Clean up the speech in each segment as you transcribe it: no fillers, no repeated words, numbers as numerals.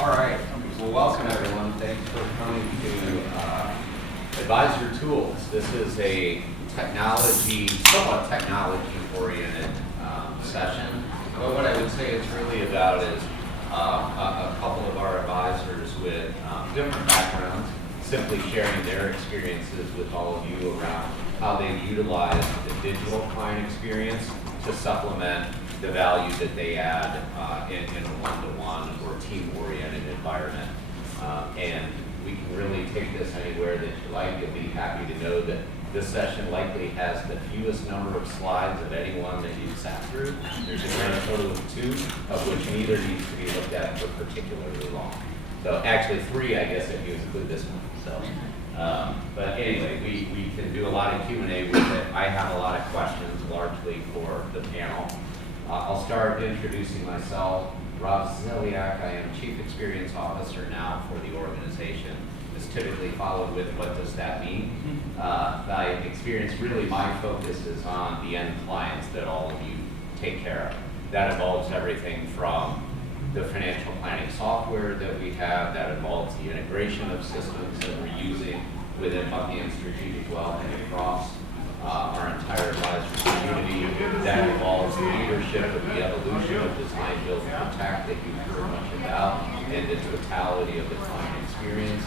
All right. Well, welcome everyone. Thanks for coming to Advisor Tools. This is a somewhat technology-oriented session. But what I would say it's really about is a couple of our advisors with different backgrounds, simply sharing their experiences with all of you around how they utilize the digital client experience to supplement the value that they add in a one-to-one or team-oriented environment. And we can really take this anywhere that you like. You'll be happy to know that this session likely has the fewest number of slides of anyone that you've sat through. There's a grand total of 2, of which neither needs to be looked at for particularly long. So actually 3, I guess, if you include this one. So, but anyway, we can do a lot of Q&A with it. I have a lot of questions, largely for the panel. I'll start introducing myself. Rob Ziliak, I am Chief Experience Officer now for the organization. It's typically followed with, what does that mean? By experience, really my focus is on the end clients that all of you take care of. That involves everything from the financial planning software that we have, that involves the integration of systems that we're using within Buckingham Strategic Wealth and across our entire advisory community. That involves the leadership of the evolution of design, build, and protect that you've heard much about, and the totality of the client experience.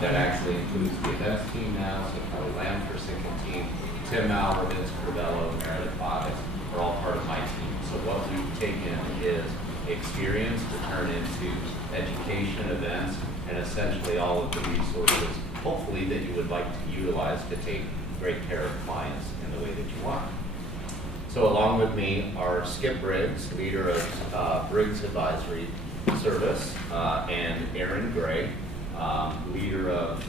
That actually includes the events team now, so Kelly Lamb for second team, Tim Maurer, Vince Crivello, Meredith Bottas are all part of my team. So what we've taken is experience to turn into education, events, and essentially all of the resources, hopefully, that you would like to utilize to take great care of clients in the way that you want. So along with me are Skip Briggs, leader of Briggs Advisory Service, and Aaron Gray, leader of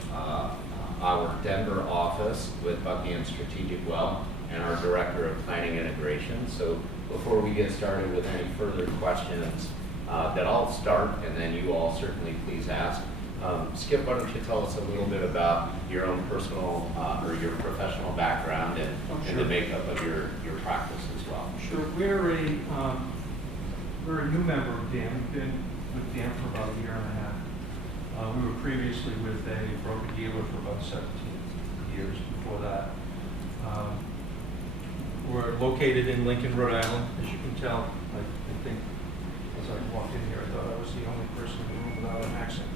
our Denver office with Buckingham Strategic Wealth, and our Director of Planning Integration. So before we get started with any further questions, that I'll start, and then you all certainly please ask. Skip, why don't you tell us a little bit about your own personal or your professional background and, and the makeup of your practice as well. Sure. We're a new member of DAM. We've been with DAM for about a year and a half. We were previously with a broker-dealer for about 17 years before that. We're located in Lincoln, Rhode Island. As you can tell, I think as I walked in here, I thought I was the only person in the room without an accent.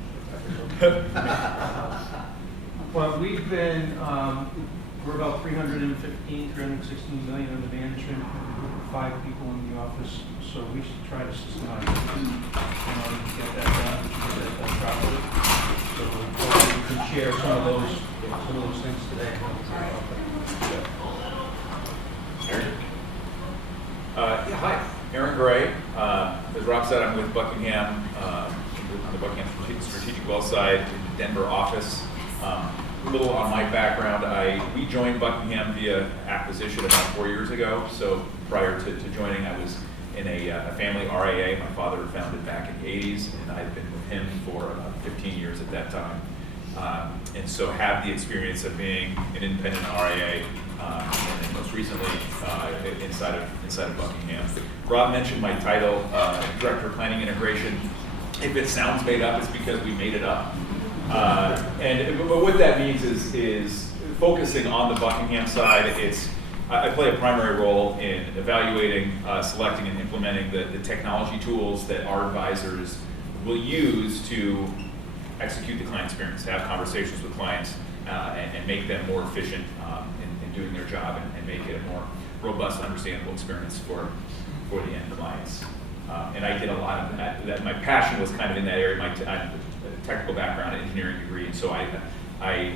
Well, we've been, we're about 316 million under management, and 5 people in the office, so we should try to systemize it in order to get that done, get that done properly. So hopefully we can share some of those things today. Aaron? Yeah, hi, Aaron Gray. As Rob said, I'm with Buckingham, on the Buckingham Strategic Wealth side in the Denver office. A little on my background, we joined Buckingham via acquisition about 4 years ago. So prior to joining, I was in a family RIA. My father founded back in the 80s, and I've been with him for about 15 years at that time. And so have the experience of being an independent RIA, and then most recently inside of Buckingham. Rob mentioned my title, Director of Planning Integration. If it sounds made up, it's because we made it up. But what that means is focusing on the Buckingham side. I play a primary role in evaluating, selecting, and implementing the technology tools that our advisors will use to execute the client experience, to have conversations with clients, and make them more efficient in doing their job, and make it a more robust, understandable experience for the end clients. And I did a lot of that. My passion was kind of in that area. I have a technical background, an engineering degree, and so I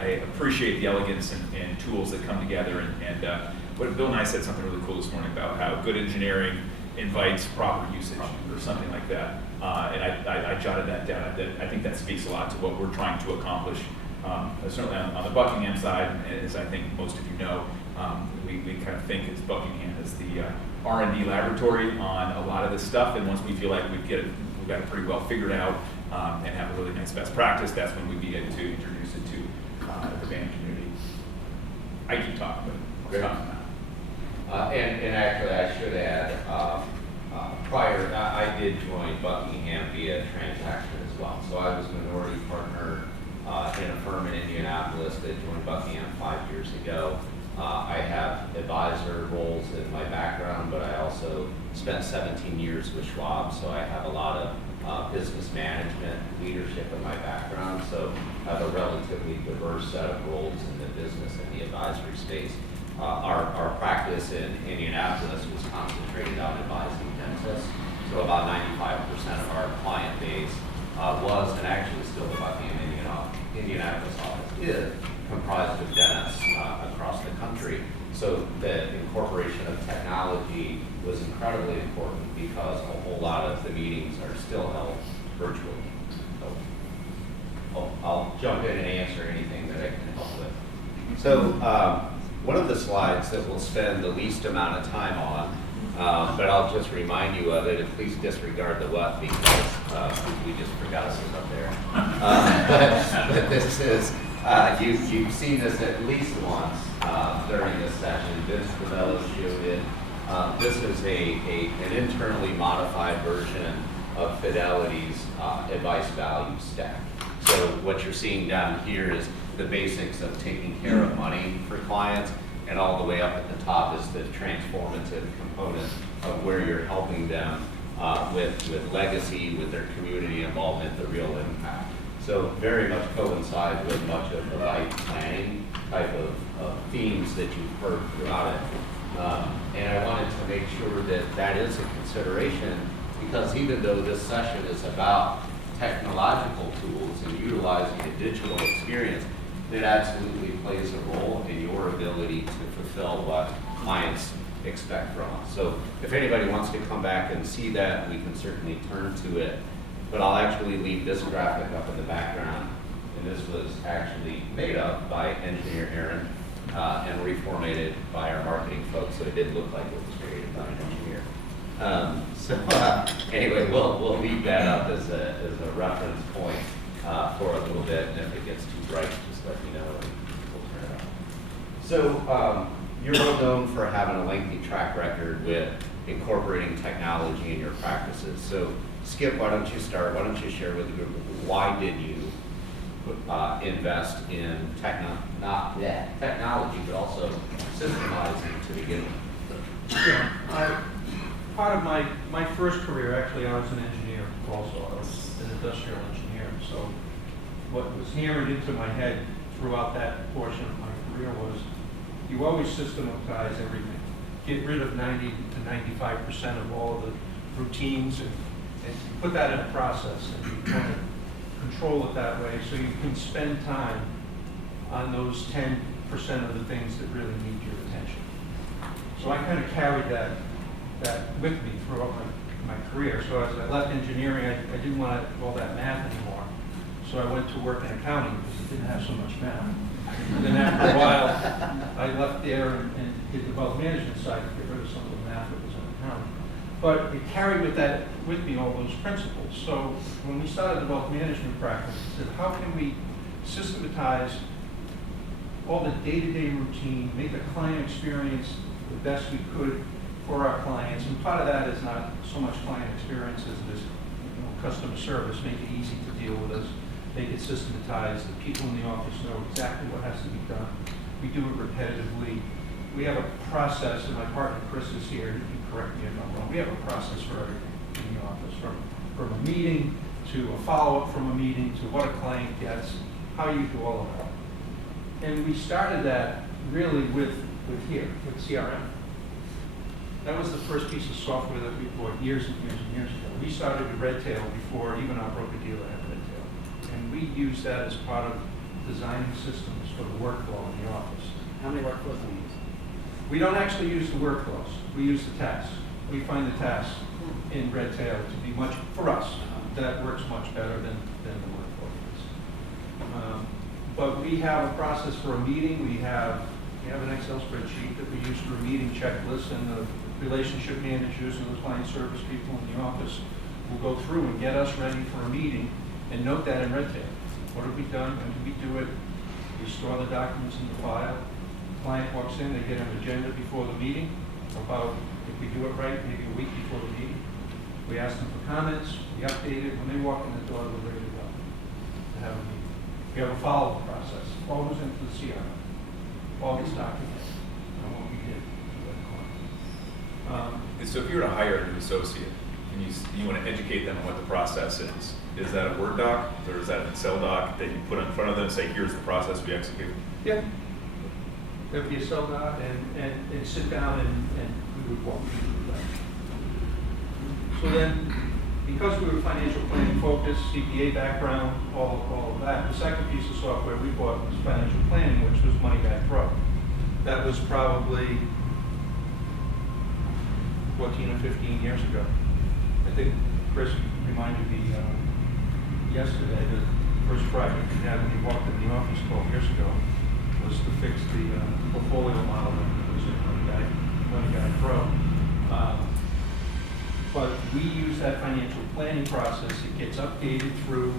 appreciate the elegance and tools that come together. And what Bill and I said something really cool this morning about how good engineering invites proper usage or something like that. And I jotted that down. I think that speaks a lot to what we're trying to accomplish. Certainly on the Buckingham side, as I think most of you know, we kind of think as Buckingham as the R&D laboratory on a lot of this stuff, and once we feel like we've got it pretty well figured out and have a really nice best practice, that's when we begin to introduce it to the BAM community. I keep talking, but I'll stop now. And actually, I should add, prior, I did join Buckingham via transaction protection as well. So I was a minority partner in a firm in Indianapolis that joined Buckingham 5 years ago. I have advisor roles in my background, but I also spent 17 years with Schwab, so I have a lot of business management leadership in my background. So I have a relatively diverse set of roles in the business and the advisory space. Our practice in Indianapolis was concentrated on advising dentists. So about 95% of our client base was, and actually still the Buckingham Indianapolis office is, comprised of dentists across the country. So the incorporation of technology was incredibly important because a whole lot of the meetings are still held virtually. So I'll jump in and answer anything that I can help with. So one of the slides that we'll spend the least amount of time on, but I'll just remind you of it, and please disregard the what, because we just forgot it was up there. But this is, you've seen this at least once during this session. Vince Cavello showed it. This is an internally modified version of Fidelity's advice value stack. So what you're seeing down here is the basics of taking care of money for clients, and all the way up at the top is the transformative component of where you're helping them with legacy, with their community involvement, the real impact. So very much coincide with much of the life planning type of themes that you've heard throughout it. And I wanted to make sure that that is a consideration, because even though this session is about technological tools and utilizing a digital experience, it absolutely plays a role in your ability to fulfill what clients expect from us. So if anybody wants to come back and see that, we can certainly turn to it. But I'll actually leave this graphic up in the background. And this was actually made up by engineer Aaron and reformatted by our marketing folks, so it did look like it was created by an engineer. Anyway, we'll leave that up as a reference point for a little bit, and if it gets too bright, just let me know and we'll turn it off. So you're well known for having a lengthy track record with incorporating technology in your practices. So Skip, why don't you start? Why don't you share with the group, why did you invest in technology, but also systemizing to begin with? Yeah, part of my first career, actually, I was an engineer also. I was an industrial engineer. So what was hammered into my head throughout that portion of my career was you always systematize everything. Get rid of 90 to 95% of all of the routines and put that in a process and you kind of control it that way so you can spend time on those 10% of the things that really need your attention. So I kind of carried that with me throughout my career. So as I left engineering, I didn't want all that math anymore. So I went to work in accounting because it didn't have so much math. And then after a while, I left there and did the wealth management side to get rid of some of the math that was in accounting. But it carried with me all those principles. So when we started the wealth management practice, I said, how can we systematize all the day-to-day routine, make the client experience the best we could for our clients? And part of that is not so much client experience as this customer service, make it easy to deal with us, make it systematized. The people in the office know exactly what has to be done. We do it repetitively. We have a process, and my partner Chris is here, he can correct me if I'm wrong. We have a process for everything in the office, from a meeting to a follow-up from a meeting to what a client gets, how you do all of that. And we started that really with CRM. That was the first piece of software that we bought years and years and years ago. We started with Redtail before even our broker-dealer had Redtail. And we used that as part of designing systems for the workflow in the office. How many workflows do you use? We don't actually use the workflows. We use the tasks. We find the tasks in Redtail to be much, for us, that works much better than the workflow is. But we have a process for a meeting. We have an Excel spreadsheet that we use for a meeting checklist, and the relationship managers and the client service people in the office will go through and get us ready for a meeting and note that in Redtail. What have we done? When did we do it? We store the documents in the file. Client walks in, they get an agenda before the meeting about if we do it right, maybe a week before the meeting. We ask them for comments, we update it, when they walk in the door, we're ready to go. To have a meeting. We have a follow-up process, all goes into the CRM, all gets documented on what we did with the client. And so if you were to hire a new associate and you want to educate them on what the process is that a Word doc or is that an Excel doc that you put in front of them and say, here's the process we execute? Yeah. There would be a cell dot and sit down and we would walk you through that. So then, because we were financial planning focused, CPA background, all of that, the second piece of software we bought was financial planning, which was Money Guy Pro. That was probably 14 or 15 years ago. I think Chris reminded me yesterday that the first project we had when he walked in the office 12 years ago was to fix the portfolio model that was in Money Guy Pro. But we use that financial planning process. It gets updated through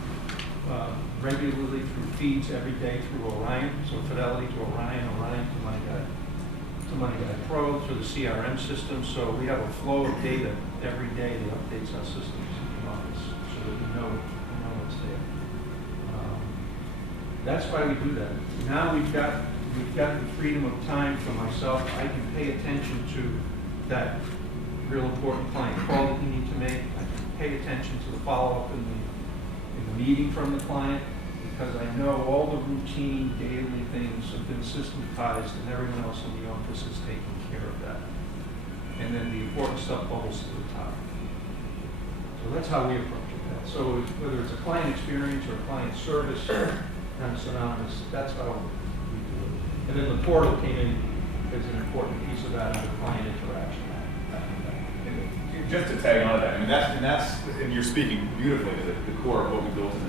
regularly through feeds every day through Orion. So Fidelity to Orion, Orion to Money Guy Pro, through the CRM system. So we have a flow of data every day that updates our systems in the office so that we know what's there. That's why we do that. Now we've got the freedom of time for myself. I can pay attention to that real important client call that you need to make. I can pay attention to the follow-up in the meeting from the client because I know all the routine daily things have been systematized and everyone else in the office is taking care of that. And then the important stuff bubbles to the top. So that's how we approach it. So whether it's a client experience or a client service, kind of synonymous, that's how we do it. And then the portal came in as an important piece of that, and the client interaction. Just to tag on to that, I mean and you're speaking beautifully to the core of what we built in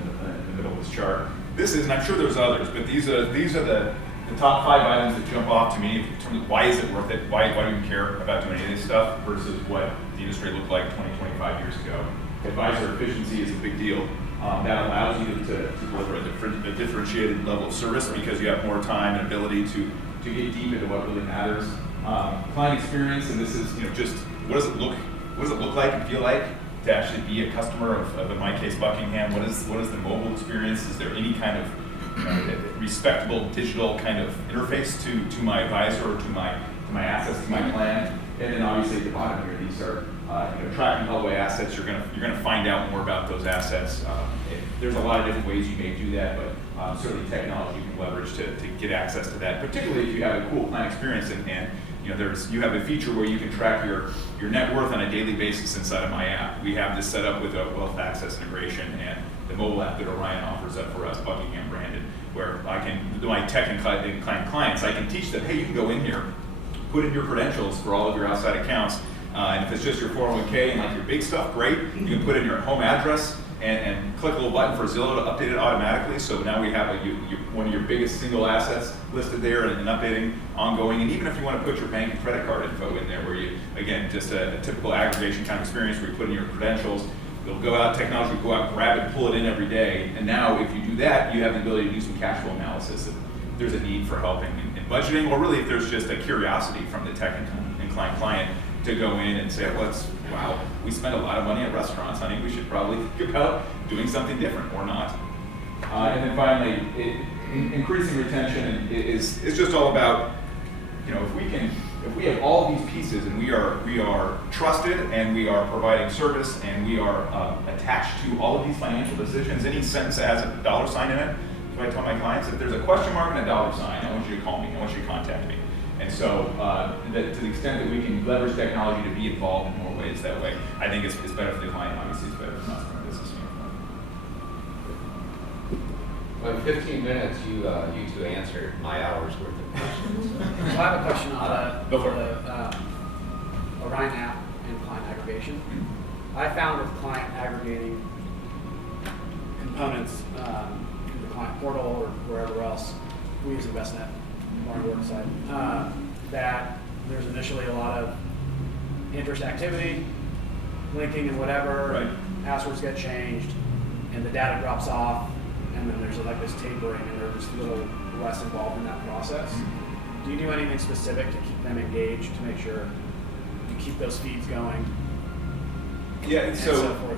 the middle of this chart. This is, and I'm sure there's others, but these are the top 5 items that jump off to me in terms of why is it worth it? Why do you care about doing any of this stuff versus what the industry looked like 20, 25 years ago? Advisor efficiency is a big deal. That allows you to deliver a differentiated level of service because you have more time and ability to get deep into what really matters. Client experience, and this is just what does it look like and feel like to actually be a customer of in my case, Buckingham? What is the mobile experience? Is there any kind of respectable digital kind of interface to my advisor or to my assets, to my plan? And then obviously at the bottom here, these are tracking hallway assets. You're gonna find out more about those assets. There's a lot of different ways you may do that, but certainly technology you can leverage to get access to that, particularly if you have a cool client experience and you have a feature where you can track your net worth on a daily basis inside of my app. We have this set up with a wealth access integration and the mobile app that Orion offers up for us, Buckingham branded, where I can, my tech and client clients, I can teach them, hey, you can go in here, put in your credentials for all of your outside accounts, and if it's just your 401k and like your big stuff, great. You can put in your home address and click a little button for Zillow to update it automatically. So now we have one of your biggest single assets listed there and updating ongoing. And even if you want to put your bank and credit card info in there, where you, again, just a typical aggregation kind of experience where you put in your credentials, it'll go out, technology will go out, grab it, pull it in every day. And now if you do that, you have the ability to do some cash flow analysis if there's a need for help in budgeting, or really if there's just a curiosity from the tech and client to go in and say, wow, we spend a lot of money at restaurants, honey, we should probably think about doing something different or not. And then finally, increasing retention is just all about, if we have all these pieces and we are trusted and we are providing service and we are attached to all of these financial decisions, any sentence that has a dollar sign in it, so I tell my clients, if there's a question mark and a dollar sign, I want you to call me, I want you to contact me. And so, to the extent that we can leverage technology to be involved in more ways that way, I think it's better for the client, obviously it's better for us from a business standpoint. Well, in 15 minutes, you two answered my hour's worth of questions. So I have a question on Go for the Orion app and client aggregation. I found with client aggregating components in the client portal or wherever else, we use InvestNet on our work side, that there's initially a lot of interest activity, linking and whatever, Right. Passwords get changed, and the data drops off, and then there's like this tapering, and they're just a little less involved in that process. Do you do anything specific to keep them engaged, to make sure you keep those feeds going? Yeah, and so, so forth.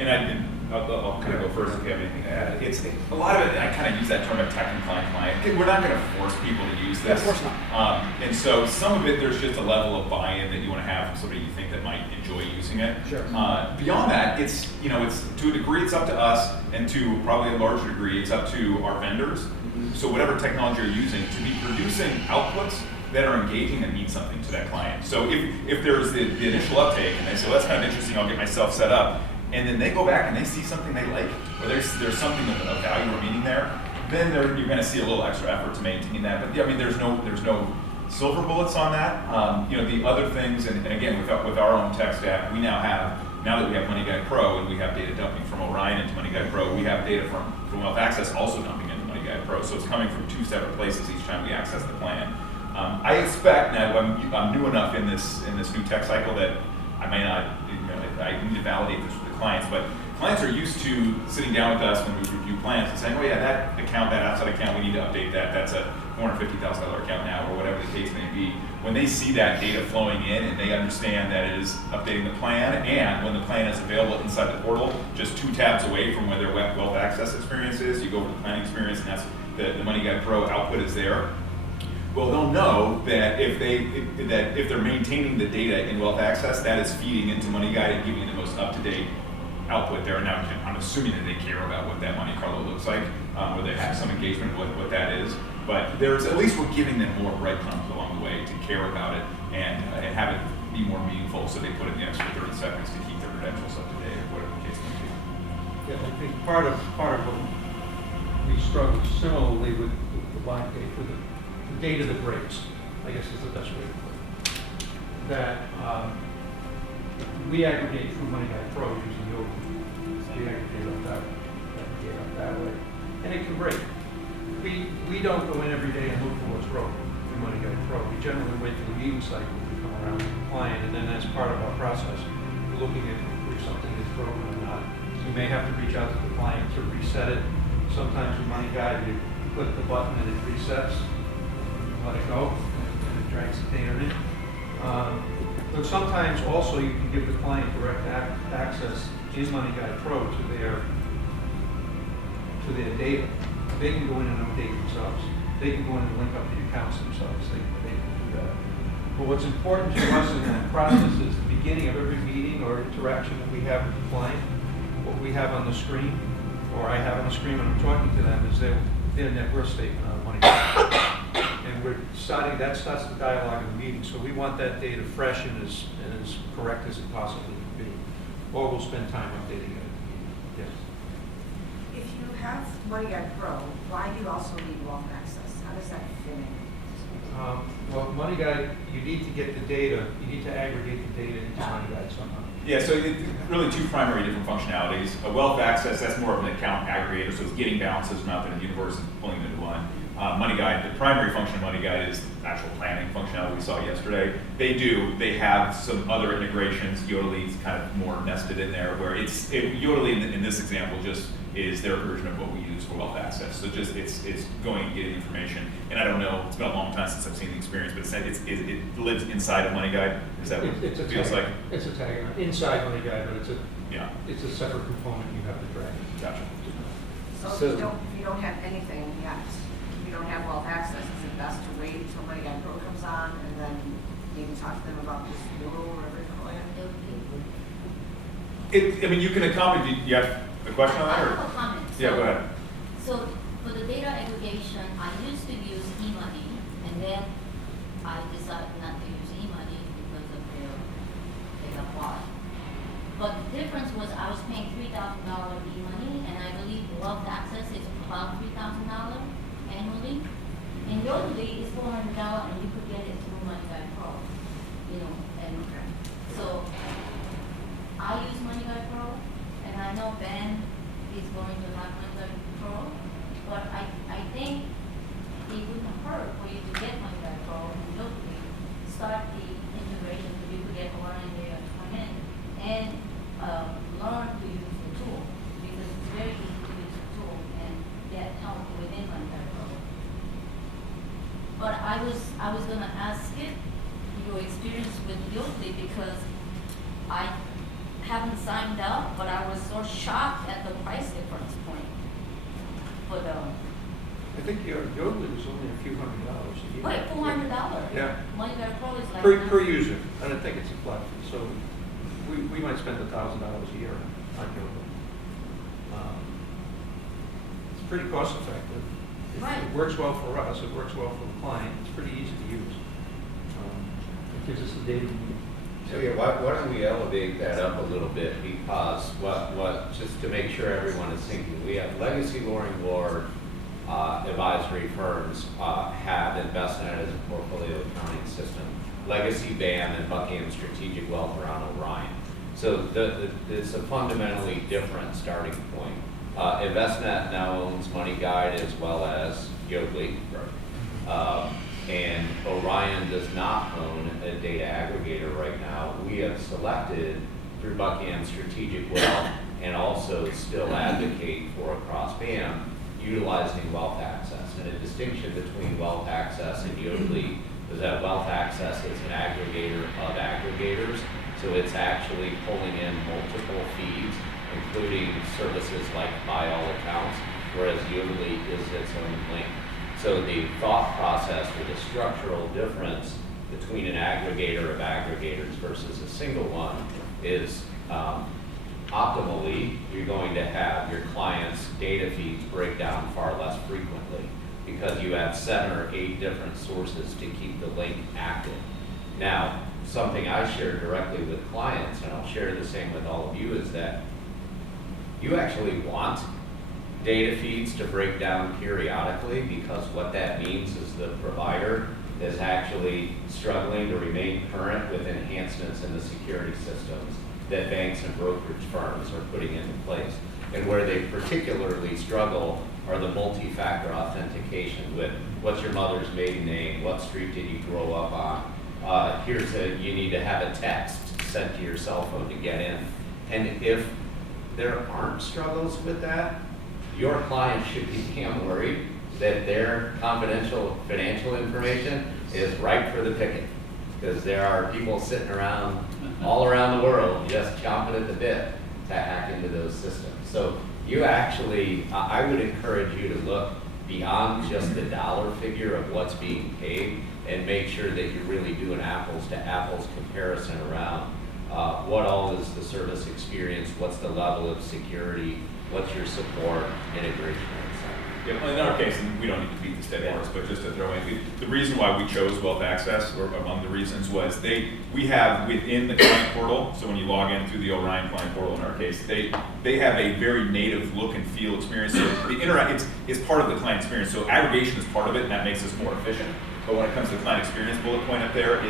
and I'll kind of go first if you have anything to add. It's a lot of it. I kind of use that term of tech inclined client. We're not going to force people to use this. Of course not. And so some of it, there's just a level of buy-in that you want to have from somebody you think that might enjoy using it. Sure. Beyond that, it's to a degree it's up to us, and to probably a larger degree it's up to our vendors. So whatever technology you're using to be producing outputs that are engaging and mean something to that client. So if there's the initial uptake and they say, well, that's kind of interesting, I'll get myself set up, and then they go back and they see something they like, or there's something of value or meaning there, then you're going to see a little extra effort to maintain that. But yeah, I mean, there's no silver bullets on that. The other things, and again, with our own tech stack, we now that we have MoneyGuide Pro and we have data dumping from Orion into MoneyGuide Pro, we have data from Wealth Access also dumping into MoneyGuide Pro. So it's coming from two separate places each time we access the plan. I expect now I'm new enough in this new tech cycle that I may not, I need to validate this with the clients, but clients are used to sitting down with us when we review plans and saying, oh yeah, that account, that outside account, we need to update that. That's a $450,000 account now, or whatever the case may be. When they see that data flowing in and they understand that it is updating the plan, and when the plan is available inside the portal, just 2 tabs away from where their Wealth Access experience is, you go over to the planning experience, and that's the MoneyGuide Pro output is there. Well, they'll know that if they're maintaining the data in Wealth Access, that is feeding into MoneyGuide and giving the most up-to-date output there. Now, I'm assuming that they care about what that Monte Carlo looks like, or they have some engagement with what that is. But there's at least we're giving them more breadcrumbs along the way to care about it and have it be more meaningful. So they put in the extra 30 seconds to keep their credentials up to date, or whatever the case may be. Yeah, I think part of what we struggle similarly with the Blackgate, with the data that breaks, I guess is the best way to put it. That we aggregate through MoneyGuide Pro using the open. We aggregate up that way, and it can break. We don't go in every day and look for what's broken in MoneyGuide Pro. We generally wait for the meeting cycle to come around with the client, and then as part of our process, we're looking at if something is broken or not. We may have to reach out to the client to reset it. Sometimes with MoneyGuide, you click the button and it resets. Let it go, and it drags the data in. But sometimes also you can give the client direct access in MoneyGuide Pro to their data. They can go in and update themselves. They can go in and link up the accounts themselves. They can do that. But what's important to us in that process is the beginning of every meeting or interaction that we have with the client. What we have on the screen, or I have on the screen when I'm talking to them, is their net worth statement on MoneyGuide. And that starts the dialogue in the meeting. So we want that data fresh and as correct as it possibly can be. Or we'll spend time updating it. Yes. If you have MoneyGuide Pro, why do you also need Wealth Access? How does that fit in? Well, MoneyGuide, you need to get the data. You need to aggregate the data into MoneyGuide somehow. Yeah, so really 2 primary different functionalities. A Wealth Access, that's more of an account aggregator, so it's getting balances from out in the universe and pulling them into one. MoneyGuide, the primary function of MoneyGuide is actual planning functionality we saw yesterday. They have some other integrations. Yodely's kind of more nested in there, where Yodely in this example just is their version of what we use for Wealth Access. So just it's going and getting information. And I don't know, it's been a long time since I've seen the experience, but it lives inside of MoneyGuide. Is that what it feels like? It's a tag inside MoneyGuide, but it's a separate component you have to drag. Gotcha. So if you don't have anything yet, if you don't have Wealth Access, is it best to wait until MoneyGuide Pro comes on and then maybe talk to them about this renewal or whatever you call it? I mean, you can accommodate. You have a question on that? I Or? have a comment. Yeah, go ahead. So for the data aggregation, I used to use eMoney, and then I decided not to use eMoney because of their data bought. But the difference was I was paying $3,000 eMoney, and I believe Wealth Access is about $3,000 annually. And Yodely is $400, and you could get it through MoneyGuide Pro. And so I use MoneyGuide Pro, and I know Ben is going to have MoneyGuide Pro, but I think it wouldn't hurt for you to get MoneyGuide Pro and Yodely, start the integration so you could get Orion data to come in and learn to use the tool, because it's very easy to use the tool and get help within MoneyGuide Pro. But I was going to ask it your experience with Yodely, because I haven't signed up, but I was so shocked at the price difference point for the, I think Yodlee was only a few $100s a year. wait, $400. Yeah. MoneyGuide Pro is like. Per user, I don't think it's a flat fee, so we might spend $1,000 a year on Yodlee. It's pretty cost effective. Right. It works well for us, it works well for the client, it's pretty easy to use. It gives us the data we need. So yeah, why don't we elevate that up a little bit, because just to make sure everyone is thinking, we have Legacy Loring Lord advisory firms have Envestnet as a portfolio accounting system. Legacy BAM and Buckingham Strategic Wealth are on Orion. So it's a fundamentally different starting point. Envestnet now owns MoneyGuide as well as Yodlee. And Orion does not own a data aggregator right now. We have selected through Buckingham Strategic Wealth and also still advocate for across BAM utilizing Wealth Access. And a distinction between Wealth Access and Yodlee is that Wealth Access is an aggregator of aggregators. So it's actually pulling in multiple feeds, including services like buy all accounts, whereas Yodlee is its own link. So the thought process or the structural difference between an aggregator of aggregators versus a single one is optimally, you're going to have your clients' data feeds break down far less frequently because you have 7 or 8 different sources to keep the link active. Now, something I share directly with clients, and I'll share the same with all of you, is that you actually want data feeds to break down periodically, because what that means is the provider is actually struggling to remain current with enhancements in the security systems that banks and brokerage firms are putting into place. And where they particularly struggle are the multi-factor authentication with what's your mother's maiden name, what street did you grow up on, you need to have a text sent to your cell phone to get in. And if there aren't struggles with that, your client should be damn worried that their confidential financial information is ripe for the picking. Because there are people sitting around all around the world just chomping at the bit to hack into those systems. So you actually, I would encourage you to look beyond just the dollar figure of what's being paid and make sure that you're really doing apples to apples comparison around what all is the service experience, what's the level of security, what's your support, integration, etc. Yeah, in our case, and we don't need to beat this dead horse, but just to throw in, the reason why we chose Wealth Access, or among the reasons, was we have within the client portal, so when you log in through the Orion client portal in our case, they have a very native look and feel experience. So it's part of the client experience. So aggregation is part of it, and that makes us more efficient. But when it comes to the client experience bullet point up there,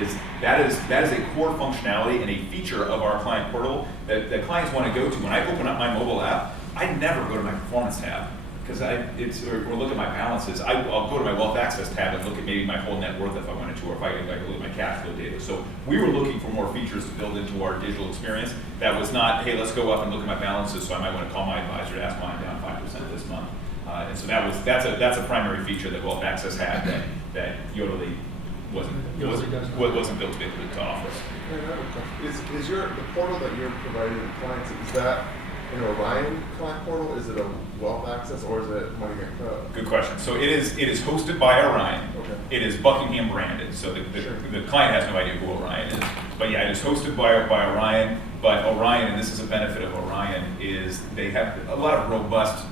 that is a core functionality and a feature of our client portal that clients want to go to. When I open up my mobile app, I never go to my performance tab because or look at my balances. I'll go to my Wealth Access tab and look at maybe my whole net worth if I wanted to, or if I look at my cash flow data. So we were looking for more features to build into our digital experience. That was not, hey, let's go up and look at my balances, so I might want to call my advisor to ask mine down 5% this month. And so that's a primary feature that Wealth Access had that Yodlee wasn't built to be able to offer. Is the portal that you're providing to clients, is that an Orion client portal? Is it a Wealth Access, or is it MoneyGuide Pro? Good question. So it is hosted by Orion. Okay. It is Buckingham branded, so the client has no idea who Orion is. But yeah, it is hosted by Orion. But Orion, and this is a benefit of Orion, is they have a lot of robust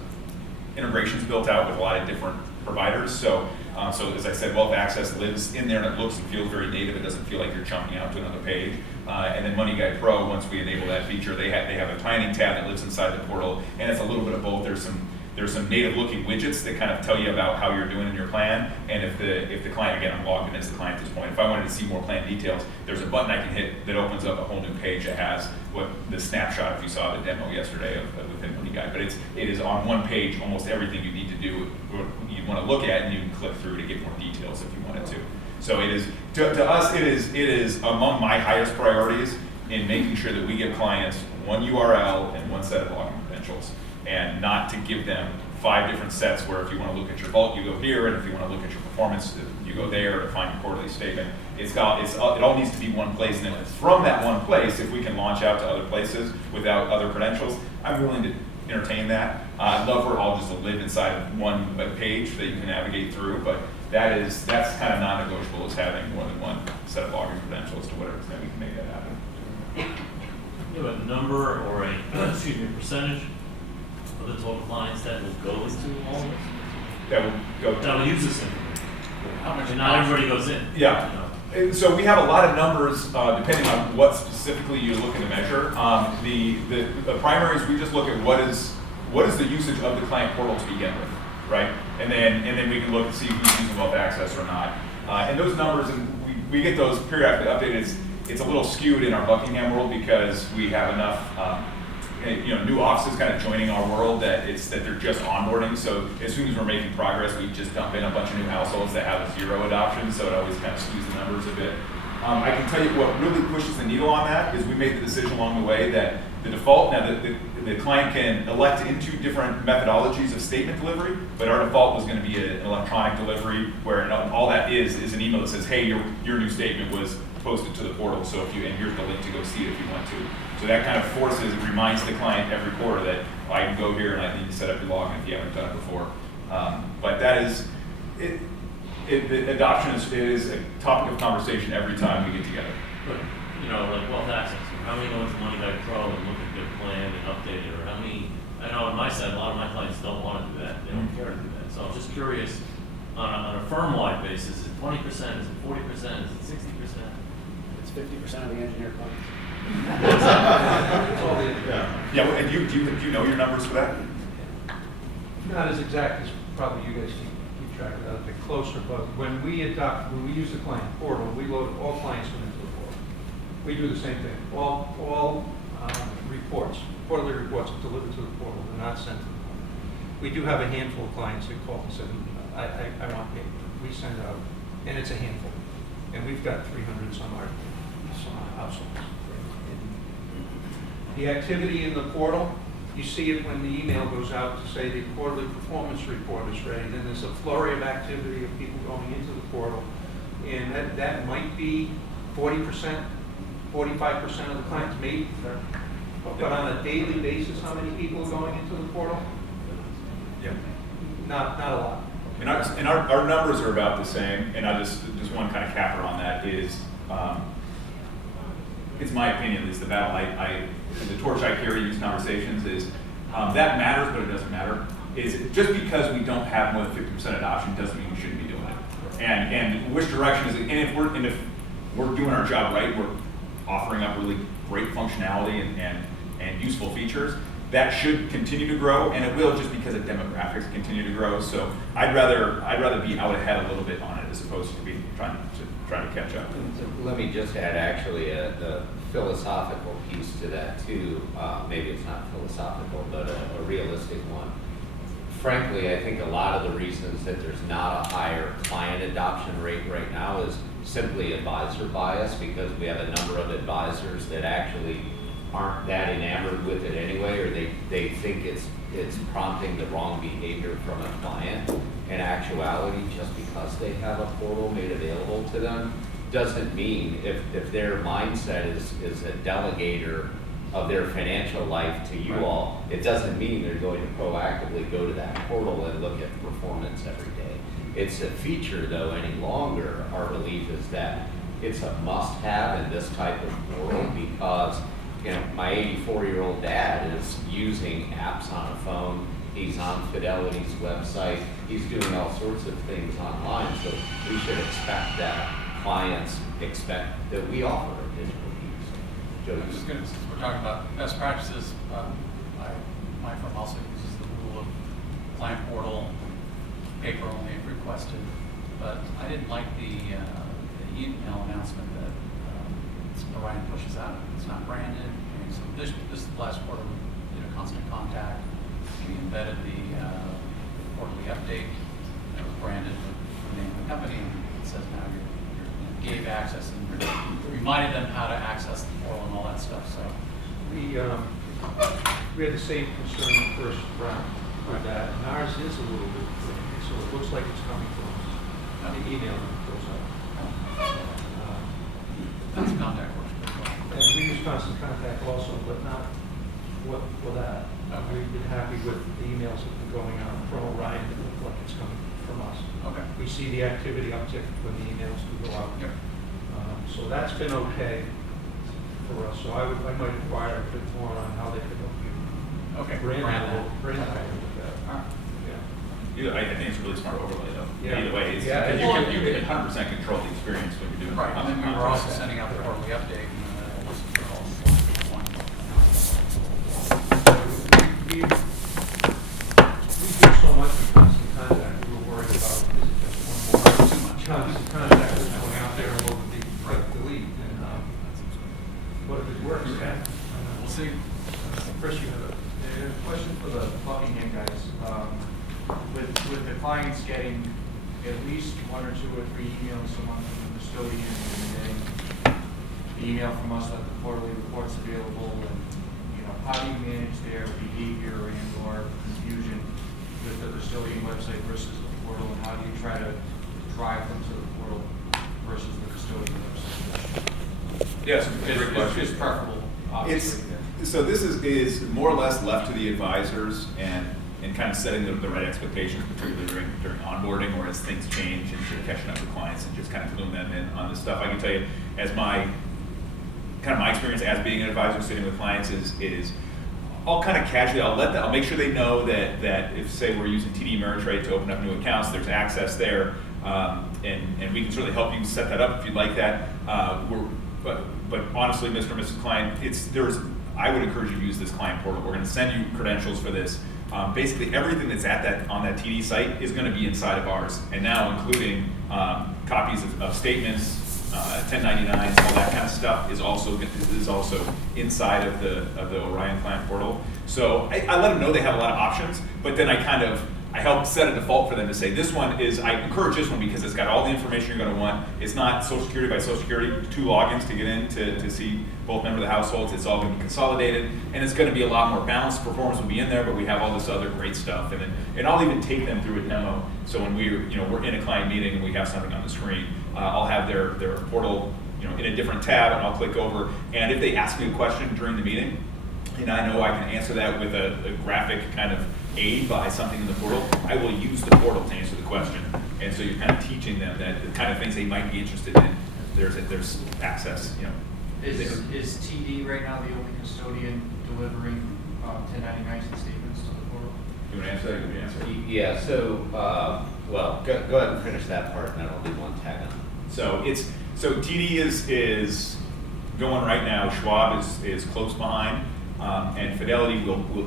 integrations built out with a lot of different providers. So as I said, Wealth Access lives in there and it looks and feels very native. It doesn't feel like you're jumping out to another page. And then MoneyGuide Pro, once we enable that feature, they have a planning tab that lives inside the portal, and it's a little bit of both. There's some native looking widgets that kind of tell you about how you're doing in your plan. And if the client, again, I'm logged in as the client at this point, if I wanted to see more plan details, there's a button I can hit that opens up a whole new page that has what the snapshot, if you saw the demo yesterday within MoneyGuide. But it is on one page, almost everything you need to do, or you want to look at, and you can click through to get more details if you wanted to. So it is, to us, it is among my highest priorities in making sure that we give clients one URL and one set of login credentials. and not to give them 5 different sets where if you want to look at your vault, you go here, and if you want to look at your performance, you go there to find your quarterly statement. It all needs to be one place, and then from that one place, if we can launch out to other places without other credentials, I'm willing to entertain that. I'd love for it all just to live inside of one web page that you can navigate through, but that's kind of non-negotiable, is having more than one set of login credentials to whatever extent we can make that happen. You have a number or a percentage of the total clients that will go into all this? That will go. That will use this information. How much? And not everybody goes in. Yeah. You know. And so we have a lot of numbers depending on what specifically you're looking to measure. The primaries, we just look at what is the usage of the client portal to begin with, right? And then we can look and see who's using wealth access or not. And those numbers, and we get those periodically updated. It's a little skewed in our Buckingham world because we have enough new offices kind of joining our world that they're just onboarding. So as soon as we're making progress, we just dump in a bunch of new households that have 0 adoption. So it always kind of skews the numbers a bit. I can tell you what really pushes the needle on that is we made the decision along the way that the default, now the client can elect into different methodologies of statement delivery, but our default was going to be an electronic delivery where all that is an email that says, hey, your new statement was posted to the portal, so and here's the link to go see it if you want to. So that kind of reminds the client every quarter that I can go here and I need to set up your login if you haven't done it before. But that is, the adoption is a topic of conversation every time we get together. But, like wealth access, how many go into MoneyBag Pro and look at their plan and update it, or how many, I know on my side, a lot of my clients don't want to do that, they don't care to do that. So I'm just curious, on a firm-wide basis, is it 20%, is it 40%, is it 60%? It's 50% of the engineer clients. Yeah, and do you know your numbers for that? Not as exact as probably you guys keep track of that, a bit closer, but when we use the client portal, we load all clients come into the portal. We do the same thing. All reports, quarterly reports are delivered to the portal, they're not sent to the portal. We do have a handful of clients who call and say, I want paper. We send out, and it's a handful. And we've got 300 some households. The activity in the portal, you see it when the email goes out to say the quarterly performance report is ready. Then there's a flurry of activity of people going into the portal. And that might be 40%, 45% of the clients, maybe. But on a daily basis, how many people are going into the portal? Yeah. Not a lot. And our numbers are about the same, and I just one kind of capper on that is, it's my opinion, is the battle the torch I carry in these conversations is, that matters, but it doesn't matter. Is just because we don't have more than 50% adoption doesn't mean we shouldn't be doing it. And which direction is it, and if we're doing our job right, we're offering up really great functionality and useful features, that should continue to grow, and it will just because the demographics continue to grow. So I'd rather be out ahead a little bit on it as opposed to be trying to catch up. Let me just add actually a philosophical piece to that too. Maybe it's not philosophical, but a realistic one. Frankly, I think a lot of the reasons that there's not a higher client adoption rate right now is simply advisor bias, because we have a number of advisors that actually aren't that enamored with it anyway, or they think it's prompting the wrong behavior from a client. In actuality, just because they have a portal made available to them doesn't mean if their mindset is a delegator of their financial life to you all, it doesn't mean they're going to proactively go to that portal and look at performance every day. It's a feature though any longer. Our belief is that it's a must-have in this type of world because my 84-year-old dad is using apps on a phone. He's on Fidelity's website. He's doing all sorts of things online. So we should expect that clients expect that we offer a digital piece. Joe, I'm just going to, since we're talking about best practices, my firm also uses the rule of client portal, paper only if requested. But I didn't like the email announcement that Orion pushes out. It's not branded. And so this is the last quarter we did a constant contact. We embedded the quarterly update that was branded with the name of the company, and it says now you gave access and reminded them how to access the portal and all that stuff. So We we had the same concern the first round with that, and ours is a little bit finicky, so it looks like it's coming from us. The email goes out. Constant contact works pretty well. And we use constant contact also, but not for that. Okay. We've been happy with the emails that have been going out from Orion, that look like it's coming from us. Okay. We see the activity uptick when the emails do go out. Yep. So that's been okay for us, so I might inquire a bit more on how they could help you. Okay. Brand Brand that. that. Brand that with that. All right. Yeah. I think it's a really smart overlay though. Yeah. Either way, it's, Yeah, you can 100% control the experience when you're doing. Right, and then we were also content. sending out the quarterly update, and listen for all one. We do so much in constant contact, we were worried about, is it just one more? Too much. Constant contact is going out there, and what would be right delete, and, but if it works, yeah. We'll see. Chris, you have a. Question for the Buckingham guys. With the clients getting at least 1 or 2 or 3 emails a month from the custodian and getting the email from us that the quarterly report's available, and how do you manage their behavior and or confusion with the custodian website versus the portal, and how do you try to drive them to the portal versus the custodian website? Yes, great question. It's preferable, obviously. So this is more or less left to the advisors and kind of setting the right expectations, particularly during onboarding or as things change and sort of catching up with clients and just kind of cluing them in on this stuff. I can tell you, as my experience as being an advisor sitting with clients is I'll kind of casually, I'll make sure they know that if, say, we're using TD Ameritrade to open up new accounts, there's access there, and we can certainly help you set that up if you'd like that. But honestly, Mr. and Mrs. Client, I would encourage you to use this client portal. We're going to send you credentials for this. Basically, everything that's on that TD site is going to be inside of ours, and now including copies of statements, 1099s, all that kind of stuff is also inside of the Orion client portal. So I let them know they have a lot of options, but then I help set a default for them to say this one is, I encourage this one because it's got all the information you're going to want. It's not Social Security by Social Security, 2 logins to get in to see both members of the households. It's all going to be consolidated, and it's going to be a lot more balanced. Performance will be in there, but we have all this other great stuff. And I'll even take them through a demo. So when we're in a client meeting and we have something on the screen, I'll have their portal in a different tab, and I'll click over. And if they ask me a question during the meeting, and I know I can answer that with a graphic kind of aid by something in the portal, I will use the portal to answer the question. And so you're kind of teaching them that the kind of things they might be interested in, there's access, Is TD right now the only custodian delivering 1099s and statements to the portal? You want to answer that? You want to answer? Yeah, so, well, go ahead and finish that part, and then I'll do one tag on. So TD is going right now. Schwab is close behind, and Fidelity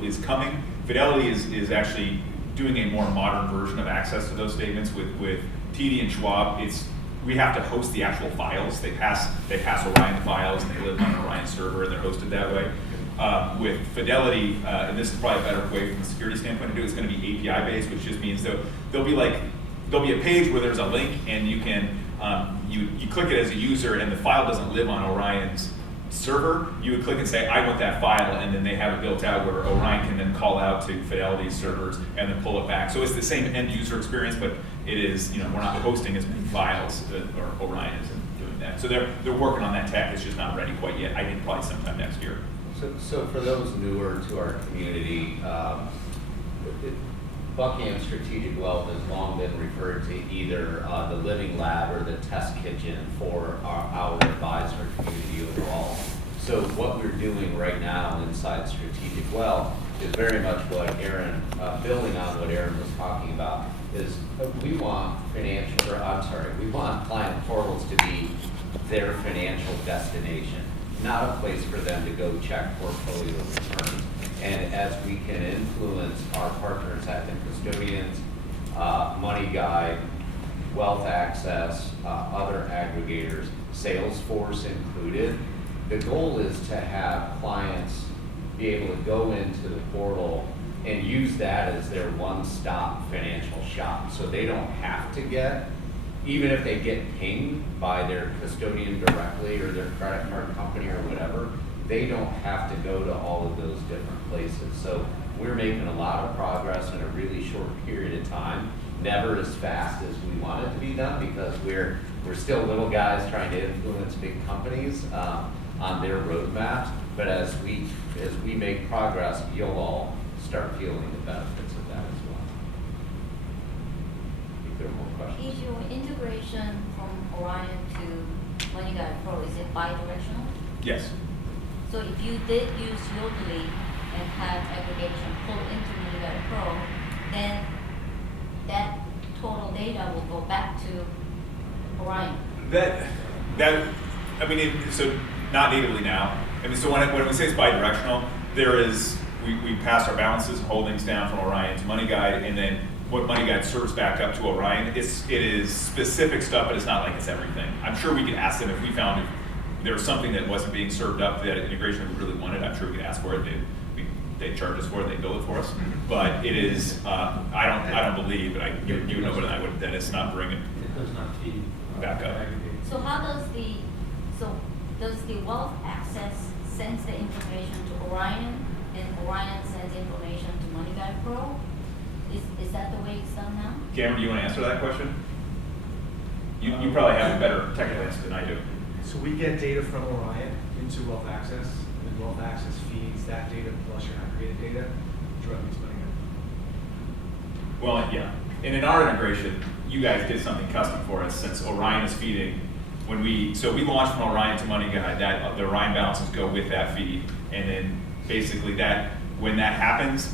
is coming. Fidelity is actually doing a more modern version of access to those statements with TD and Schwab. We have to host the actual files. They pass Orion files, and they live on an Orion server, and they're hosted that way. With Fidelity, and this is probably a better way from a security standpoint to do it, it's going to be API based, which just means there'll be a page where there's a link, and you can you click it as a user, and the file doesn't live on Orion's server. You would click and say, I want that file, and then they have it built out where Orion can then call out to Fidelity's servers and then pull it back. So it's the same end user experience, but it is, we're not hosting as many files, or Orion isn't doing that. So they're working on that tech. It's just not ready quite yet. I think probably sometime next year. So for those newer to our community, Buckingham Strategic Wealth has long been referred to either the Living Lab or the Test Kitchen for our advisor community overall. So what we're doing right now inside Strategic Wealth is very much what Aaron, building on what Aaron was talking about, is we want we want client portals to be their financial destination, not a place for them to go check portfolio returns. And as we can influence our partners at the custodians, Money Guide, Wealth Access, other aggregators, Salesforce included, the goal is to have clients be able to go into the portal and use that as their one-stop financial shop. So they don't have to get, even if they get pinged by their custodian directly or their credit card company or whatever, they don't have to go to all of those different places. So we're making a lot of progress in a really short period of time. Never as fast as we want it to be done, because we're still little guys trying to influence big companies on their roadmaps. But as we make progress, you'll all start feeling the benefits of that as well. If there are more questions. Is your integration from Orion to MoneyGuide Pro, is it bi-directional? Yes. So if you did use Yodlee and had aggregation pulled into MoneyGuide Pro, then that total data will go back to Orion. I mean, so not natively now. I mean, so when we say it's bi-directional, we pass our balances and holdings down from Orion to MoneyGuide, and then what MoneyGuide serves back up to Orion. It is specific stuff, but it's not like it's everything. I'm sure we could ask them if we found if there was something that wasn't being served up, that integration we really wanted. I'm sure we could ask for it. They charge us for it. They bill it for us. But it is. I don't believe, but you know better than I would, that it's not bringing It does not feed. back up. So does the wealth access sends the information to Orion, and Orion sends information to MoneyGuide Pro? Is that the way it's done now? Cameron, do you want to answer that question? You probably have a better technical answer than I do. So we get data from Orion into Wealth Access, and then Wealth Access feeds that data plus your aggregated data directly to MoneyGuide. Well, yeah. And in our integration, you guys did something custom for us, since Orion is feeding. So we launched from Orion to MoneyGuide, that the Orion balances go with that feed, and then basically when that happens,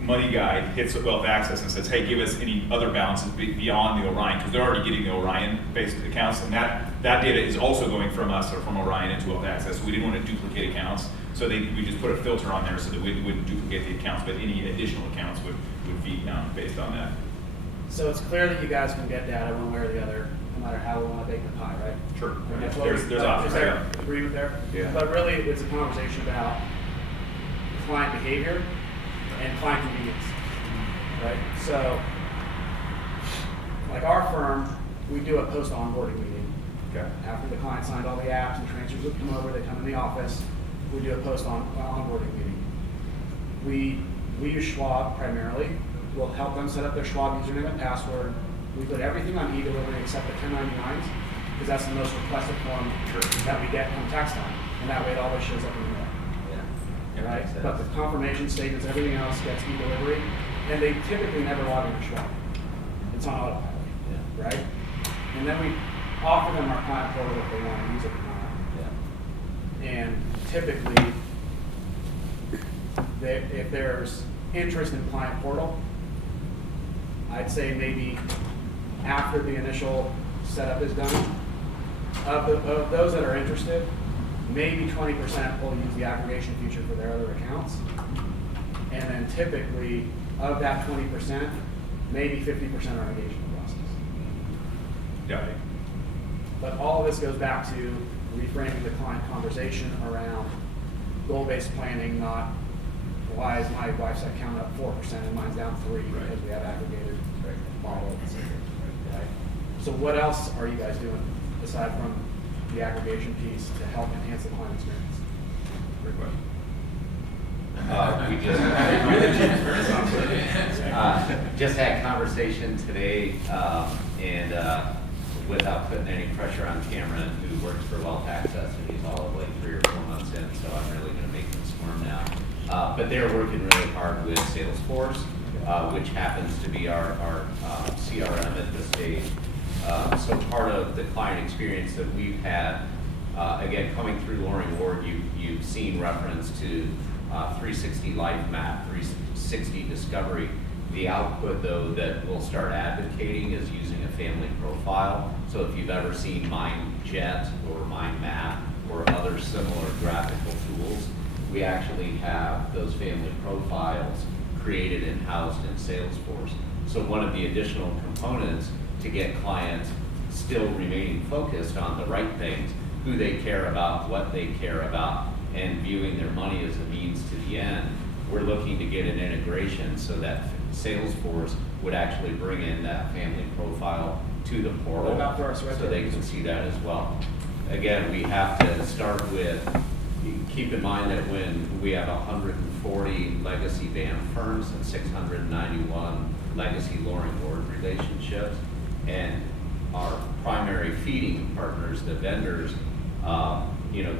MoneyGuide hits Wealth Access and says, hey, give us any other balances beyond the Orion, because they're already getting the Orion-based accounts, and that data is also going from us or from Orion into Wealth Access. So we didn't want to duplicate accounts, so we just put a filter on there so that we wouldn't duplicate the accounts, but any additional accounts would feed down based on that. So it's clear that you guys can get data one way or the other, no matter how we want to bake the pie, right? Sure. I mean, that's what There's we- options is there- there. Agree with there? Yeah. But really, it's a conversation about client behavior and client convenience, right? So, like our firm, we do a post-onboarding meeting. Okay. After the client signed all the apps and transfers would come over, they come in the office, we do a post-onboarding meeting. We use Schwab primarily. We'll help them set up their Schwab username and password. We put everything on e-delivery except the 1099s, because that's the most requested form that we get from tax time. And that way it always shows up in the mail. Yeah. Right? But the confirmation statements, everything else gets e-delivery, and they typically never log into Schwab. It's on autopilot, Yeah. right? And then we offer them our client portal if they want to use it or not. Yeah. And typically, if there's interest in client portal, I'd say maybe after the initial setup is done, of those that are interested, maybe 20% will use the aggregation feature for their other accounts. And then typically, of that 20%, maybe 50% are engaged in the process. Yeah. But all of this goes back to reframing the client conversation around goal-based planning, not why is my wife's account up 4% and mine's down 3% because we have aggregated model. Right? So what else are you guys doing aside from the aggregation piece to help enhance the client experience? Great question. We just had conversation today, and without putting any pressure on Cameron, who works for Wealth Access, and he's all of like 3 or 4 months in, so I'm really going to make him squirm now. But they're working really hard with Salesforce, which happens to be our CRM at this stage. So part of the client experience that we've had, again, coming through Loring Ward, you've seen reference to 360 Life Map, 360 Discovery. The output, though, that we'll start advocating is using a family profile. So if you've ever seen MindJet or MindMap or other similar graphical tools, we actually have those family profiles created and housed in Salesforce. So one of the additional components to get clients still remaining focused on the right things, who they care about, what they care about, and viewing their money as a means to the end, we're looking to get an integration so that Salesforce would actually bring in that family profile to the portal What about for us right so there? they can see that as well. Again, we have to start with keep in mind that when we have 140 legacy BAM firms and 691 legacy Loring Ward relationships, and our primary feeding partners, the vendors,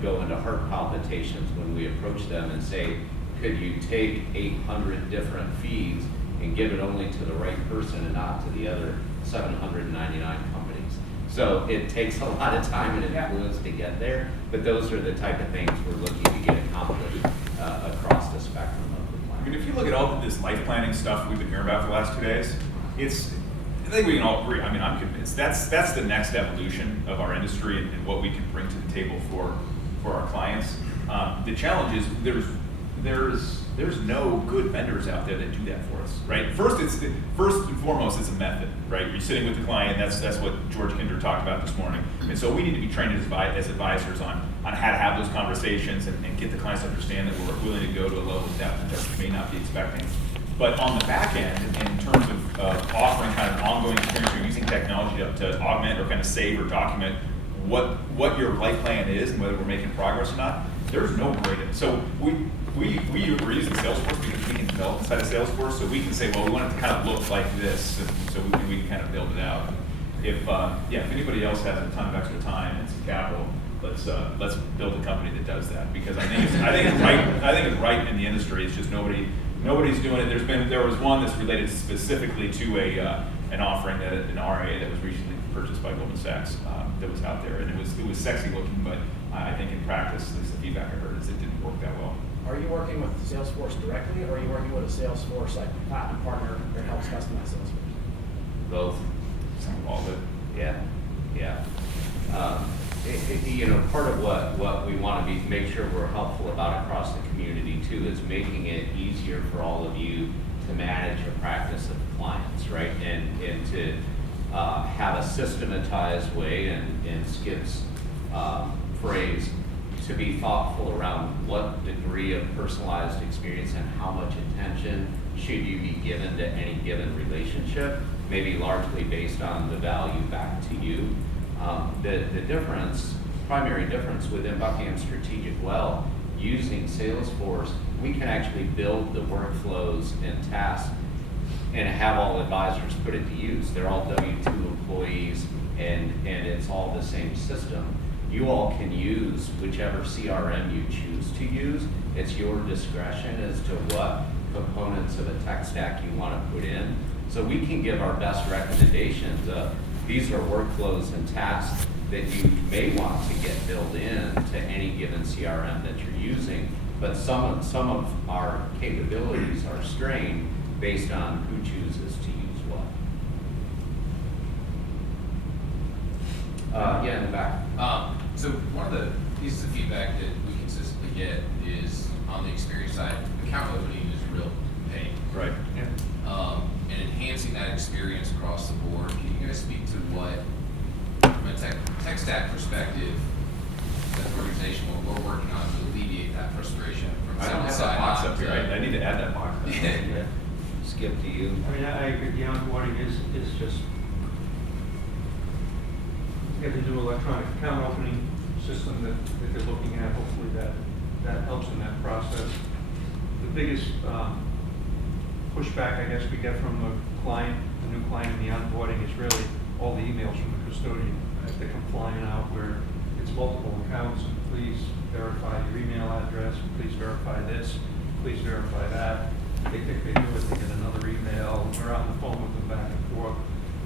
go into heart palpitations when we approach them and say, could you take 800 different feeds and give it only to the right person and not to the other 799 companies? So it takes a lot of time and influence to get there, but those are the type of things we're looking to get accomplished across the spectrum of the plan. I mean, if you look at all of this life planning stuff we've been hearing about for the last 2 days, I think we can all agree, I mean, I'm convinced, that's the next evolution of our industry and what we can bring to the table for our clients. The challenge is there's no good vendors out there that do that for us, right? First and foremost, it's a method, right? You're sitting with the client, that's what George Kinder talked about this morning. And so we need to be trained as advisors on how to have those conversations and get the clients to understand that we're willing to go to a level of depth that they may not be expecting. But on the back end, in terms of offering kind of ongoing experience or using technology to augment or kind of save or document what your life plan is and whether we're making progress or not, there's no greater. So we're using Salesforce because we can develop inside of Salesforce, so we can say, well, we want it to kind of look like this, so we can kind of build it out. If anybody else has a ton of extra time and some capital, let's build a company that does that, because I think it's right in the industry. It's just nobody's doing it. There was one that's related specifically to an offering an RA that was recently purchased by Goldman Sachs that was out there, and it was sexy looking, but I think in practice, at least the feedback I heard is it didn't work that well. Are you working with Salesforce directly, or are you working with a Salesforce like platinum partner that helps customize Salesforce? Both. Some of all of it. Yeah. Part of what we want to make sure we're helpful about across the community too is making it easier for all of you to manage your practice of clients, right? And to have a systematized way, and Skip's phrase, to be thoughtful around what degree of personalized experience and how much attention should you be given to any given relationship, maybe largely based on the value back to you. The primary difference within Buckingham Strategic Well, using Salesforce, we can actually build the workflows and tasks and have all advisors put it to use. They're all W-2 employees, and it's all the same system. You all can use whichever CRM you choose to use. It's your discretion as to what components of a tech stack you want to put in. So we can give our best recommendations of these are workflows and tasks that you may want to get built in to any given CRM that you're using, but some of our capabilities are strained based on who chooses to use what. In the back. So one of the pieces of feedback that we consistently get is on the experience side, account opening is a real pain. Right. And enhancing that experience across the board. Can you guys speak to what, from a tech stack perspective, as an organization, what we're working on to alleviate that frustration from I don't have side that box on up here. to- I need to add that box. Yeah. Skip to you. I mean, I agree, the onboarding is just, you have to do electronic account opening system that they're looking at, hopefully that helps in that process. The biggest pushback, I guess, we get from a new client in the onboarding is really all the emails from the custodian that come flying out where it's multiple accounts, and please verify your email address, please verify this, please verify that. They think they do it, they get another email, we're on the phone with them back and forth.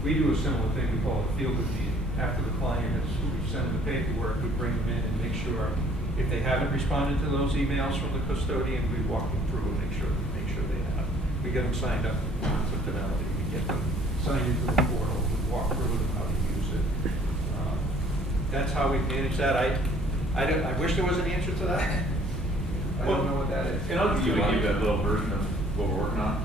We do a similar thing, we call it a feel-good meeting. After the client has, we send them the paperwork, we bring them in and make sure, if they haven't responded to those emails from the custodian, we walk them through and make sure they have. We get them signed up for Fidelity, we get them signed into the portal, we walk through with them how to use it. That's how we manage that. I wish there was an answer to that. I don't know what that is. And I'll give you that little version of what we're working on.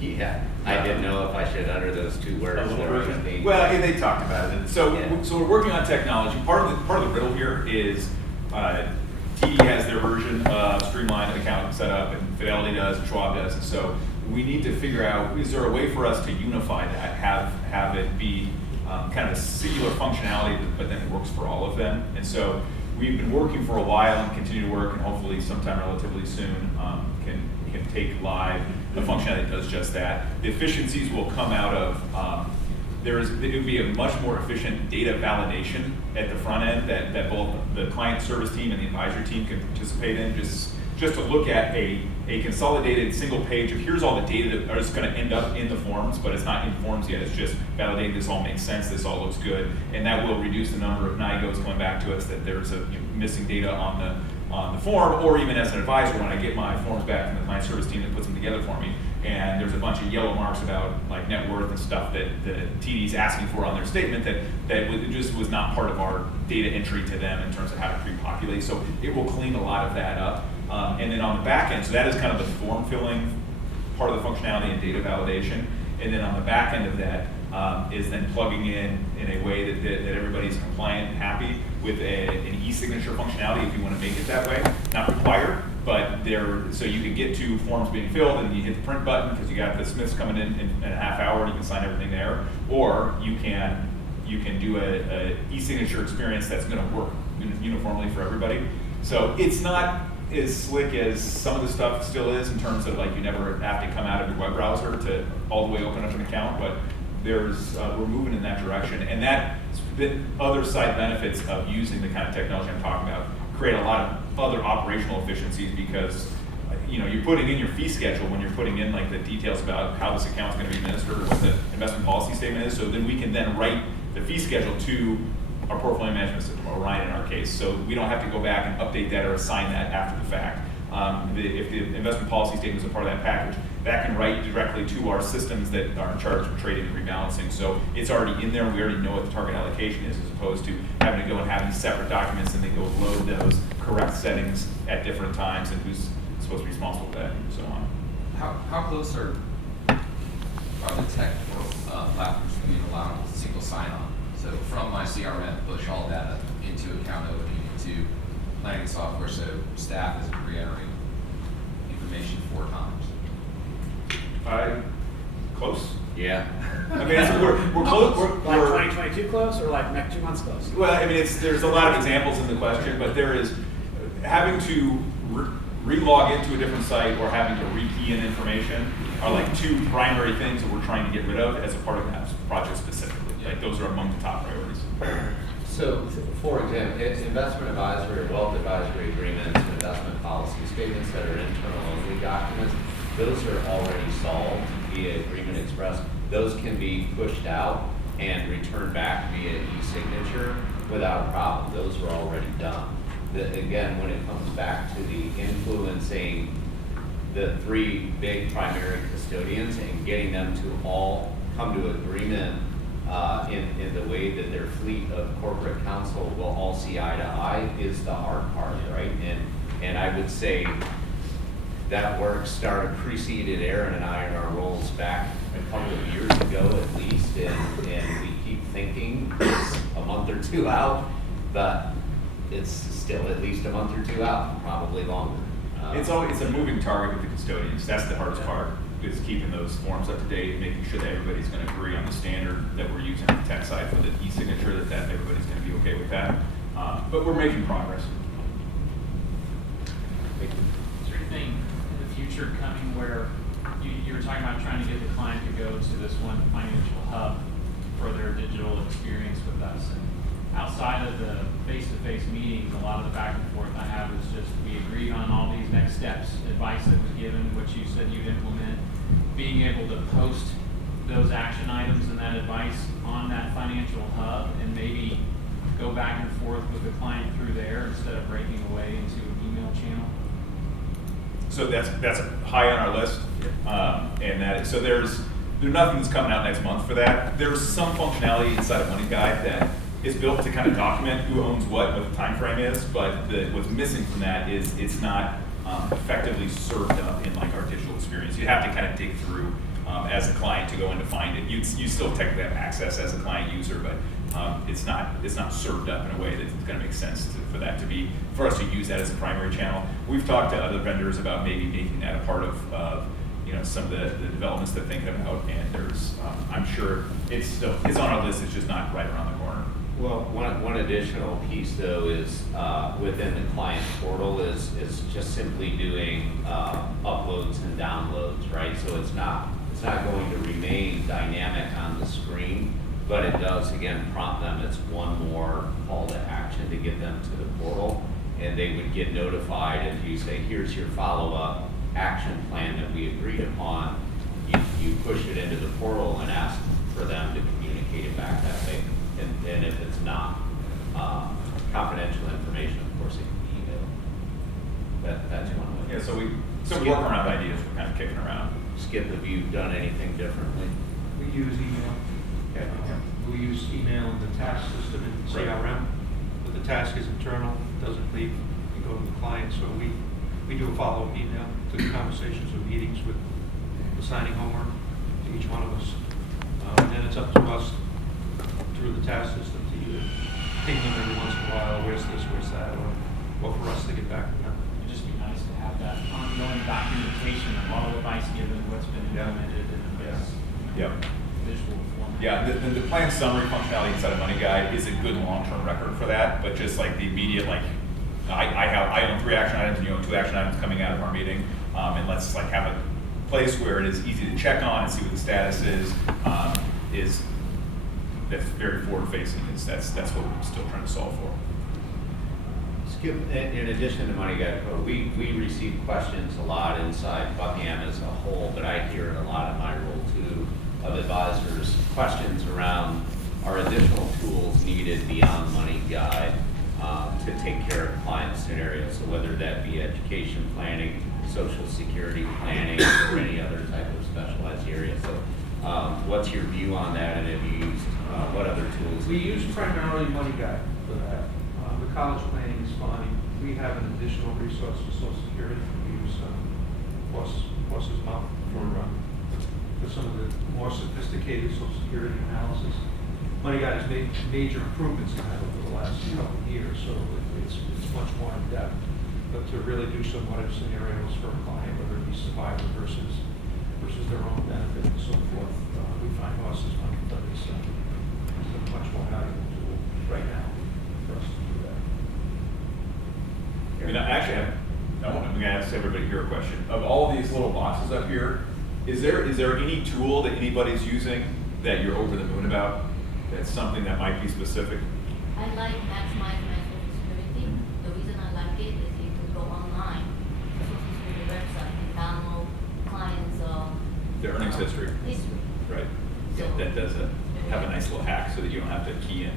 Yeah, I didn't know if I should utter those two words. A little that I was version. being- Well, yeah, they talked about it. So, Yeah. so we're working on technology. Part of the riddle here is TD has their version of streamlined account setup, and Fidelity does, and Schwab does. And so we need to figure out, is there a way for us to unify that, have it be kind of a singular functionality, but then it works for all of them. And so we've been working for a while and continue to work, and hopefully sometime relatively soon can take live a functionality that does just that. The efficiencies will come out of it would be a much more efficient data validation at the front end that both the client service team and the advisory team can participate in. Just to look at a consolidated single page of here's all the data that is going to end up in the forms, but it's not in forms yet. It's just validating this all makes sense, this all looks good, and that will reduce the number of NIGOs coming back to us that there's a missing data on the form, or even as an advisor when I get my forms back from the client service team that puts them together for me, and there's a bunch of yellow marks about like net worth and stuff that the TD's asking for on their statement that just was not part of our data entry to them in terms of how to pre-populate. So it will clean a lot of that up. And then on the back end, so that is kind of the form filling part of the functionality and data validation. And then on the back end of that is then plugging in a way that everybody's compliant and happy with an e-signature functionality if you want to make it that way. Not required, but so you can get to forms being filled and you hit the print button because you got the Smiths coming in a half hour and you can sign everything there. Or you can do a e-signature experience that's going to work uniformly for everybody. So it's not as slick as some of the stuff still is in terms of like you never have to come out of your web browser to all the way open up an account, but we're moving in that direction. And that the other side benefits of using the kind of technology I'm talking about create a lot of other operational efficiencies because you're putting in your fee schedule when you're putting in like the details about how this account's going to be administered or what the investment policy statement is. So then we can then write the fee schedule to our portfolio management system, or Orion in our case, so we don't have to go back and update that or assign that after the fact. If the investment policy statement is a part of that package, that can write directly to our systems that are in charge of trading and rebalancing. So it's already in there, we already know what the target allocation is, as opposed to having to go and having separate documents and then go load those correct settings at different times and who's supposed to be responsible for that and so on. How close are the tech platforms being allowed single sign-on? So from my CRM, push all data into account opening, into planning software, so staff isn't re-entering information 4 times. Close? Yeah. I mean, we're close. Like 2022 close or like next 2 months close? Well, I mean, there's a lot of examples in the question, but there is having to re-log into a different site or having to re-key in information are like 2 primary things that we're trying to get rid of as a part of that project specifically. Like those are among the top priorities. So, for example, investment advisory or wealth advisory agreements, investment policy statements that are internal only documents, those are already solved via Agreement Express. Those can be pushed out and returned back via e-signature without a problem. Those are already done. Again, when it comes back to the influencing the 3 big primary custodians and getting them to all come to agreement in the way that their fleet of corporate counsel will all see eye to eye is the hard part, right? And I would say that work preceded Aaron and I in our roles back a couple of years ago at least, and we keep thinking it's a month or 2 out, but it's still at least a month or 2 out, probably longer. It's a moving target with the custodians. That's the hardest part, is keeping those forms up to date, making sure that everybody's going to agree on the standard that we're using on the tech side for the e-signature, that everybody's going to be okay with that. But we're making progress. Is there anything in the future coming where you were talking about trying to get the client to go to this one financial hub for their digital experience with us? And outside of the face-to-face meetings, a lot of the back and forth I have is just we agreed on all these next steps, advice that was given, which you said you'd implement, being able to post those action items and that advice on that financial hub and maybe go back and forth with the client through there instead of breaking away into an email channel? So that's high on our list, so there's nothing that's coming out next month for that. There's some functionality inside of Money Guide that is built to kind of document who owns what the time frame is, but what's missing from that is it's not effectively served up in like our digital experience. You have to kind of dig through as a client to go in to find it. You still technically have access as a client user, but it's not served up in a way that's going to make sense for us to use that as a primary channel. We've talked to other vendors about maybe making that a part of some of the developments they're thinking about, and there's I'm sure it's on our list. It's just not right around the corner. Well, one additional piece though is, within the client portal is just simply doing, uploads and downloads, right? So it's not going to remain dynamic on the screen, but it does, again, prompt them. It's one more call to action to get them to the portal. And they would get notified if you say, here's your follow-up action plan that we agreed upon. You push it into the portal and ask for them to communicate it back that way. And if it's not confidential information, of course, it can be emailed. That's one way. Yeah, so workaround ideas we're kind of kicking around. Skip, have you done anything differently? We use email. Okay. We use email in the task system in Right. CRM, but the task is internal, doesn't leave, you go to the client, so we do a follow-up email to the conversations or meetings with assigning homework to each one of us. And then it's up to us through the task system to either ping them every once in a while, where's this, where's that, or for us to get back to them. It'd just be nice to have that ongoing documentation of all advice given, what's been Yeah. implemented, and this Yep. visual format. Yeah, the plan summary functionality inside of Money Guide is a good long-term record for that, but just like the immediate, like, I own 3 action items and you own 2 action items coming out of our meeting, and let's like have a place where it is easy to check on and see what the status is that's very forward-facing. That's what we're still trying to solve for. Skip, in addition to Money Guide Pro, we receive questions a lot inside Buckingham as a whole, but I hear it a lot in my role too, of advisors, questions around are additional tools needed beyond Money Guide to take care of client scenarios. So whether that be education planning, social security planning, or any other type of specialized area. So what's your view on that, and have you used, what other tools? We use primarily Money Guide for that. The college planning is fine. We have an additional resource for Social Security. We use Plus' Mouth for some of the more sophisticated Social Security analysis. Money Guide has made major improvements in that over the last couple of years, so it's much more in depth. But to really do some what if scenarios for a client, whether it be survivor versus their own benefit and so forth, we find Plus' Mouth is a much more valuable tool right now for us to do that. I mean, I'm gonna ask everybody here a question. Of all these little boxes up here, is there any tool that anybody's using that you're over the moon about? That's something that might be specific? I like Maximize My Social Security. The reason I like it is you can go online, the Social Security website, and download clients' The earnings history. history. Right. So- That does have a nice little hack so that you don't have to key in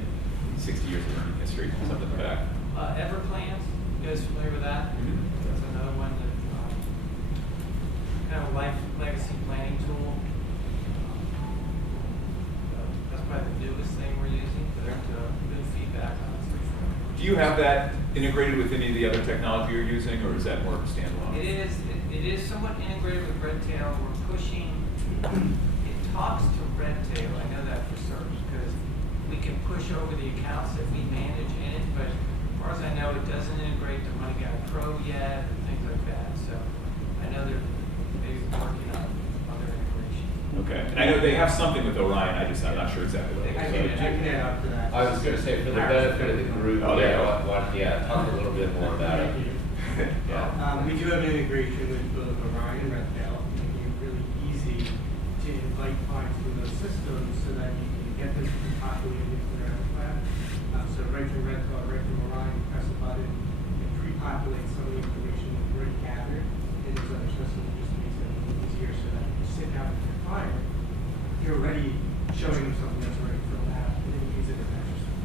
60 years of earning history, something in the back. Everplans, you guys familiar with that? That's another one that, kind of life legacy planning tool. That's probably the newest thing we're using, but good feedback on it. Do you have that integrated with any of the other technology you're using, or is that more of a standalone? It is somewhat integrated with Redtail. We're pushing, it talks to Redtail, I know that for certain, because we can push over the accounts that we manage in it, but as far as I know, it doesn't integrate to Money Guide Pro yet, and things like that, so I know they're maybe working on other integration. Okay, and I know they have something with Orion, I'm not sure exactly what it I is. can add up to that. I was gonna say, for the benefit of the group, Oh, there you go. talk a little bit more about it. Yeah. We do have an integration with both Orion and Redtail, making it really easy to invite clients to those systems so that you can get them to populate into their own plan. So right from Redtail, right from Orion, press a button, it pre-populates some of the information that we've already gathered in those other systems. It just makes it a little easier so that you sit down with your client, you're already showing them something that's already filled out, and then you use it in that system.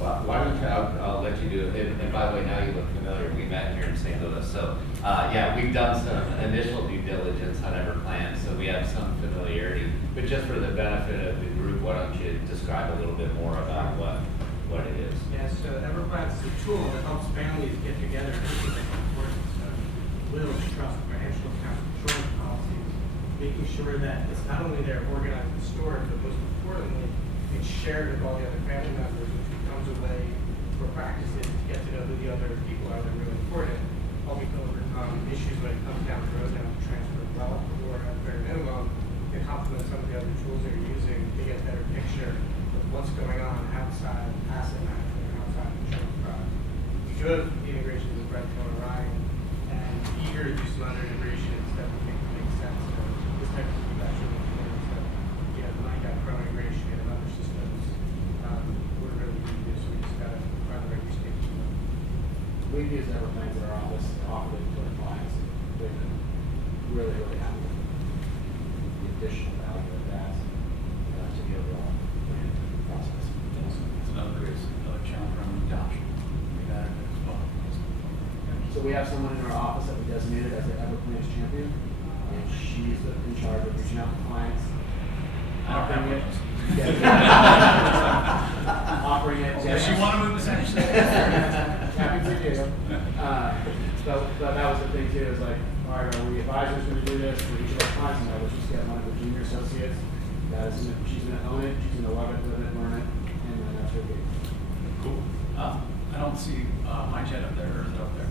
Why don't you, I'll let you do it, and by the way, now you look familiar, we met here in St. Louis, so, yeah, we've done some initial due diligence on Everplan, so we have some familiarity, but just for the benefit of the group, why don't you describe a little bit more about what it is? Yeah, so Everplan is a tool that helps families get together and look at importance of wills, trust, financial accounts, insurance policies, making sure that it's not only there organized and stored, but most importantly, it's shared with all the other family members, which becomes a way for practices to get to know who the other people are that are really important, helping to overcome issues when it comes down the road, down to transfer of wealth, or at the very minimum, to complement some of the other tools that you're using to get a better picture of what's going on outside of asset management and outside of insurance products. We do have integrations with Redtail and Orion, and eager to do some other integrations that we think make sense. So this type of professional experience that, you know, the Money Guy Pro integration and other systems, we're really eager to do, so we just gotta find the right use case for them. We've used Everplanes in our office, and offered it to our clients, and they've been really, really happy with it. The additional value of that to the overall planning process. It's another challenge around adoption. We've added it as well. So we have someone in our office that we designated as the Everplanes champion, and she's in charge of reaching out to clients, offering it. Offering it. Does she want to move this actually? Happy to do. But that was the thing too, is like, all right, are we advisors going to do this for each of our clients? No, let's just get one of the junior associates. She's going to own it, she's going to love it, live it, learn it, and then that's her gig. Cool. I don't see my jet up there, or is it up there?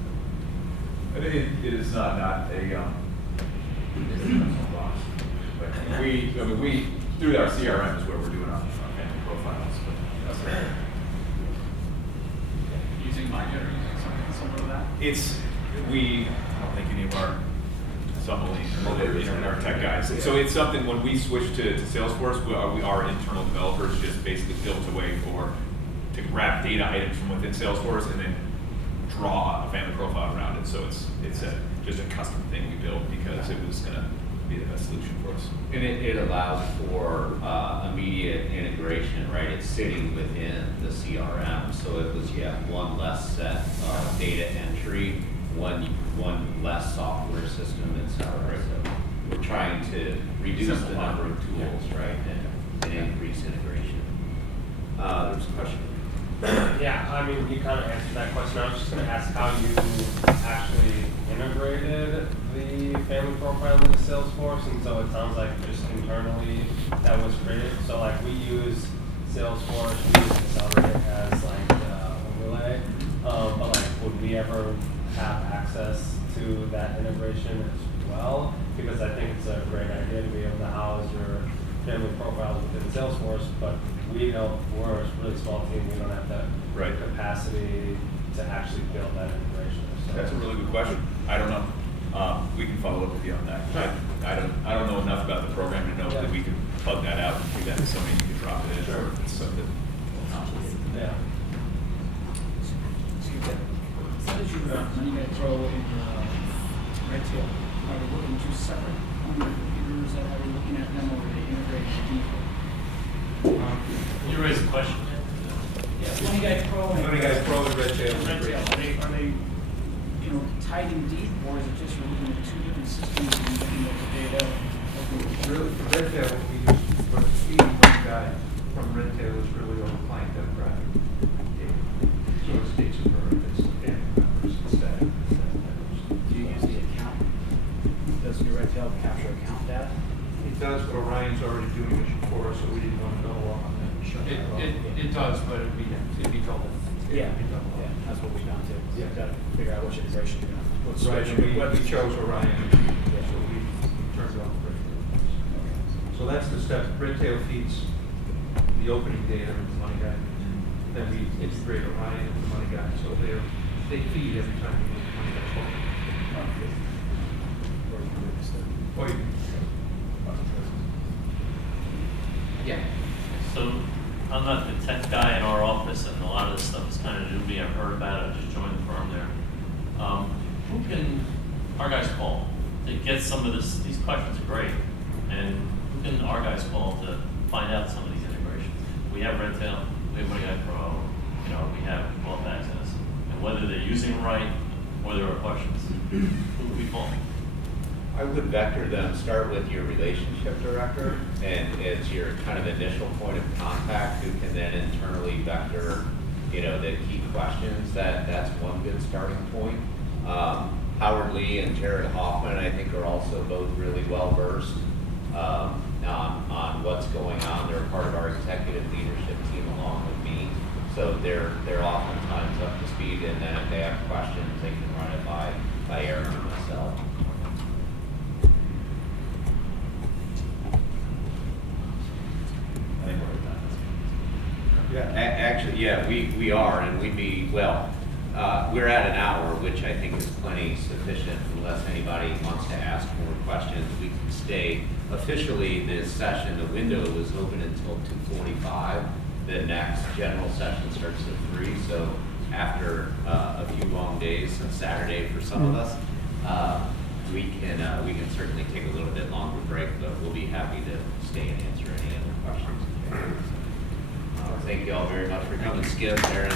It is not a, but we, through our CRM is where we're doing our family profiles, but that's it. Using my jet or using something similar to that? I don't think any of our, our tech guys. So it's something, when we switch to Salesforce, our internal developers just basically built a way to grab data items from within Salesforce and then draw a family profile around it. So it's just a custom thing we built because it was going to be the best solution for us. And it allows for immediate integration, right? It's sitting within the CRM, so it was, one less set of data entry, one less software system, et cetera. So we're trying to reduce the number of tools, right, and increase integration. There's a question. Yeah, I mean, you kind of answered that question. I was just going to ask how you actually integrated the family profile into Salesforce, and so it sounds like just internally that was created. So like we use Salesforce, we use Accelerate as like the overlay, but like would we ever have access to that integration as well? Because I think it's a great idea to be able to house your family profiles within Salesforce, but we're a really small team, we don't have the capacity to actually build that integration. So That's a really good question. I don't know. We can follow up with you on that. I don't know enough about the program to know that we can plug that out and do that to somebody you can drop it in, or if it's something complicated. Yeah. How did you Money Guy Pro in Redtail? Are we looking at two separate computers that are we looking at them, or are they integrated deeply? You raised a question. Yeah, Money Guy Pro and Money Guy Pro and Redtail. Are they tied in deep, or is it just you're looking at two different systems and looking at the data? Really, for Redtail, what we use for the feed Money Guy from Redtail is really all client demographic data. So it's dates of birth, it's family members, it's that. Do you use the account? Does your Redtail capture account data? It does, but Orion's already doing it for us, so we didn't want to go off on that and shut that off. It does, but it'd be double. Yeah, that's what we found too. So you've got to figure out which integration you're going to put. Right, and we chose Orion, so we turned off Redtail. So that's the step. Redtail feeds the opening data of the Money Guy. Then we integrate Orion into the Money Guy, so they feed every time we move the Money Guy forward. Or you Yeah. So I'm not the tech guy in our office, and a lot of this stuff is kind of new to me. I've heard about it. I just joined the firm there. Who can our guys call to get some of this? These questions are great, and who can our guys call to find out some of these integrations? We have Redtail, we have Money Guy Pro, we have Wealth Access, and whether they're using it right or there are questions, who do we call? I would vector them, start with your relationship director, and it's your kind of initial point of contact who can then internally vector, the key questions. That's one good starting point. Howard Lee and Jared Hoffman, I think, are also both really well versed on what's going on. They're part of our executive leadership team along with me, so they're oftentimes up to speed. And then if they have questions, they can run it by Aaron or myself. Actually, yeah, we are, and we'd be, well, we're at an hour, which I think is plenty sufficient unless anybody wants to ask more questions. We can stay, officially, this session, the window was open until 2:45. The next general session starts at 3, so after a few long days, since Saturday for some of us, we can certainly take a little bit longer break, but we'll be happy to stay and answer any other questions. Thank you all very much for coming, Skip, Aaron.